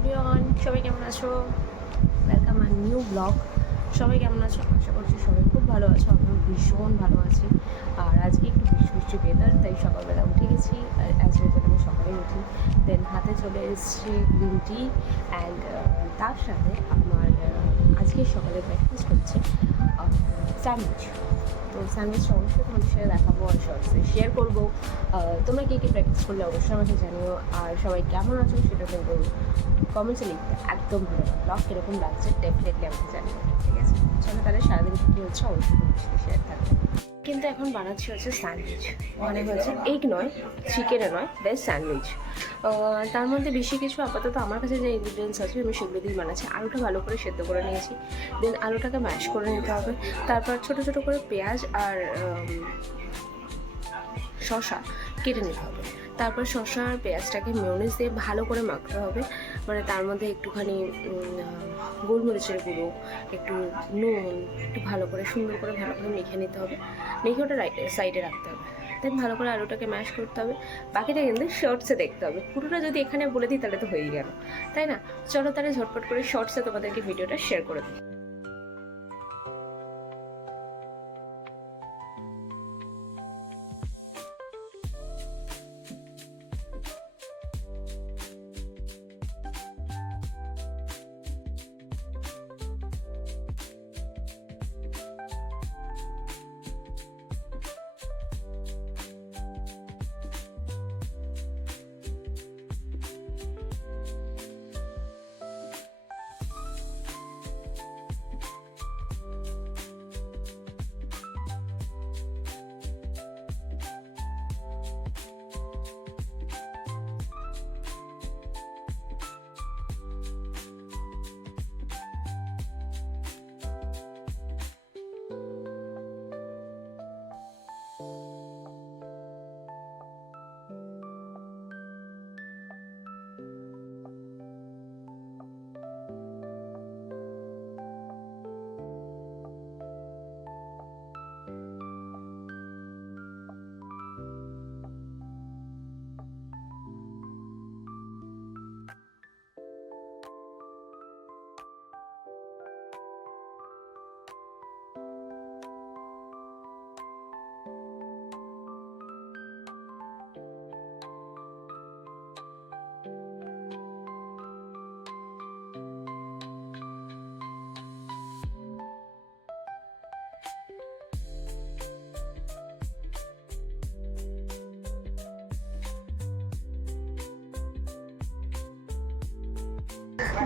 Everyone, সবাই কেমন আছো? ওয়েলকাম আর নিউ ব্লগ সবাই কেমন আছো? আশা করছি সবাই খুব ভালো আছো, আমিও ভীষণ ভালো আছি। আর আজকে একটু বৃষ্টি বৃষ্টি ওয়েদার তাই সকালবেলা উঠে গেছি। আর অ্যাজ ইউজুয়াল আমি সকালে উঠি। দেন হাতে চলে এসেছি গ্রিন টি অ্যান্ড তার সাথে আমার আজকে সকালে ব্রেকফাস্ট হচ্ছে স্যান্ডউইচ তো স্যান্ডউইচটা অবশ্যই তোমাদের সাথে দেখাবো আর শেয়ার করব। তোমরা কী কে প্র্যাকটিস করলে অবশ্যই আমাকে জানিও। আর সবাই কেমন আছো সেটা কিন্তু কমেন্টসে লিখতে একদম ভুলো ব্লগ কীরকম লাগছে ডেফিনেটলি আমাকে জানিও, ঠিক আছে? চলো তাহলে সারাদিন কী হচ্ছে অবশ্যই সাথে শেয়ার থাকবে। কিন্তু এখন বানাচ্ছি হচ্ছে স্যান্ডউইচ মানে হচ্ছে এগ নয় চিকেনে নয়, বেশ স্যান্ডউইচ তার মধ্যে বেশি কিছু আপাতত আমার কাছে যে ইনগ্রিডিয়েন্টস আছে আমি সেগুলো দিয়ে বানাচ্ছি। আলুটা ভালো করে সেদ্ধ করে নিয়েছি। দেন আলুটাকে ম্যাশ করে নিতে হবে। তারপর ছোটো ছোটো করে পেঁয়াজ আর শসা কেটে নিতে হবে। তারপর শশা আর পেঁয়াজটাকে মেয়নিজ দিয়ে ভালো করে মাখতে হবে। মানে তার মধ্যে একটুখানি গোলমরিচের গুঁড়ো, একটু নুন, একটু ভালো করে, সুন্দর করে ভালো করে মেখে নিতে হবে। মেখে ওটা সাইডে রাখতে হবে। দেন ভালো করে আলুটাকে ম্যাশ করতে হবে। বাকিটা কিন্তু শর্টসে দেখতে হবে। পুরোটা যদি এখানে বলে দিই তাহলে তো হয়েই গেল। তাই না? চলো তাহলে ঝটপট করে শর্টসে তোমাদেরকে ভিডিওটা শেয়ার করে দিই।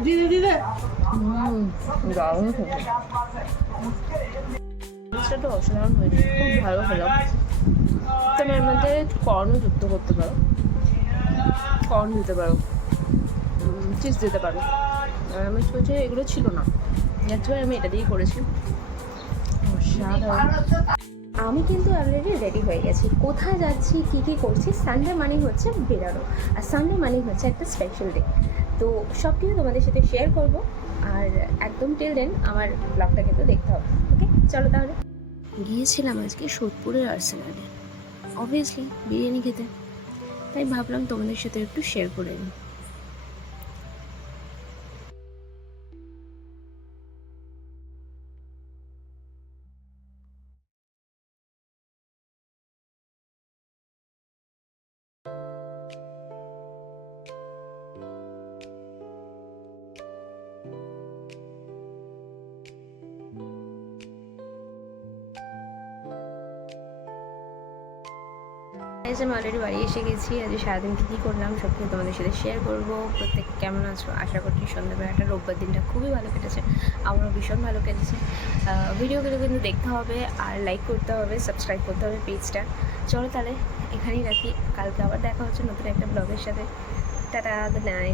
দিদি দিদি। দারুণ খেতে জিনিসটা অসাধারণ হয়েছে, খুব ভালো খেলাম তুমি এর মধ্যে কর্নও যুক্ত করতে পারো। কর্ন দিতে পারো। চিজ দিতে পারো। আমি হচ্ছে এগুলো ছিল না। যার জন্য আমি এটা দিয়েই করেছি। আমি কিন্তু অলরেডি রেডি হয়ে গেছি। কোথায় যাচ্ছি, কী কী করছি সানডে মানে হচ্ছে বেরানো। আর সানডে মানে হচ্ছে একটা স্পেশাল ডে তো সব কিছু তোমাদের সাথে শেয়ার করব। আর একদম টিল দেন আমার ব্লগটা কিন্তু দেখতে হবে ওকে চলো তাহলে। গিয়েছিলাম আজকে সোদপুরের আর্সেনালে অবভিয়াসলি বিরিয়ানি খেতে। তাই ভাবলাম তোমাদের সাথে একটু শেয়ার করে নিই। আজ আমি অলরেডি বাড়ি এসে গেছি। আজ সারাদিন কী কী করলাম, সব কিছু তোমাদের সাথে শেয়ার করব। প্রত্যেক কেমন আছো? আশা করছি সন্ধ্যাবেলাটা রোববার দিনটা খুবই ভালো কেটেছে। আমারও ভীষণ ভালো কেটেছে। ভিডিওগুলো কিন্তু দেখতে হবে আর লাইক করতে হবে সাবস্ক্রাইব করতে হবে পেজটা চলো তাহলে এখানেই রাখি। কালকে আবার দেখা হচ্ছে নতুন একটা ব্লগের সাথে। Tata good night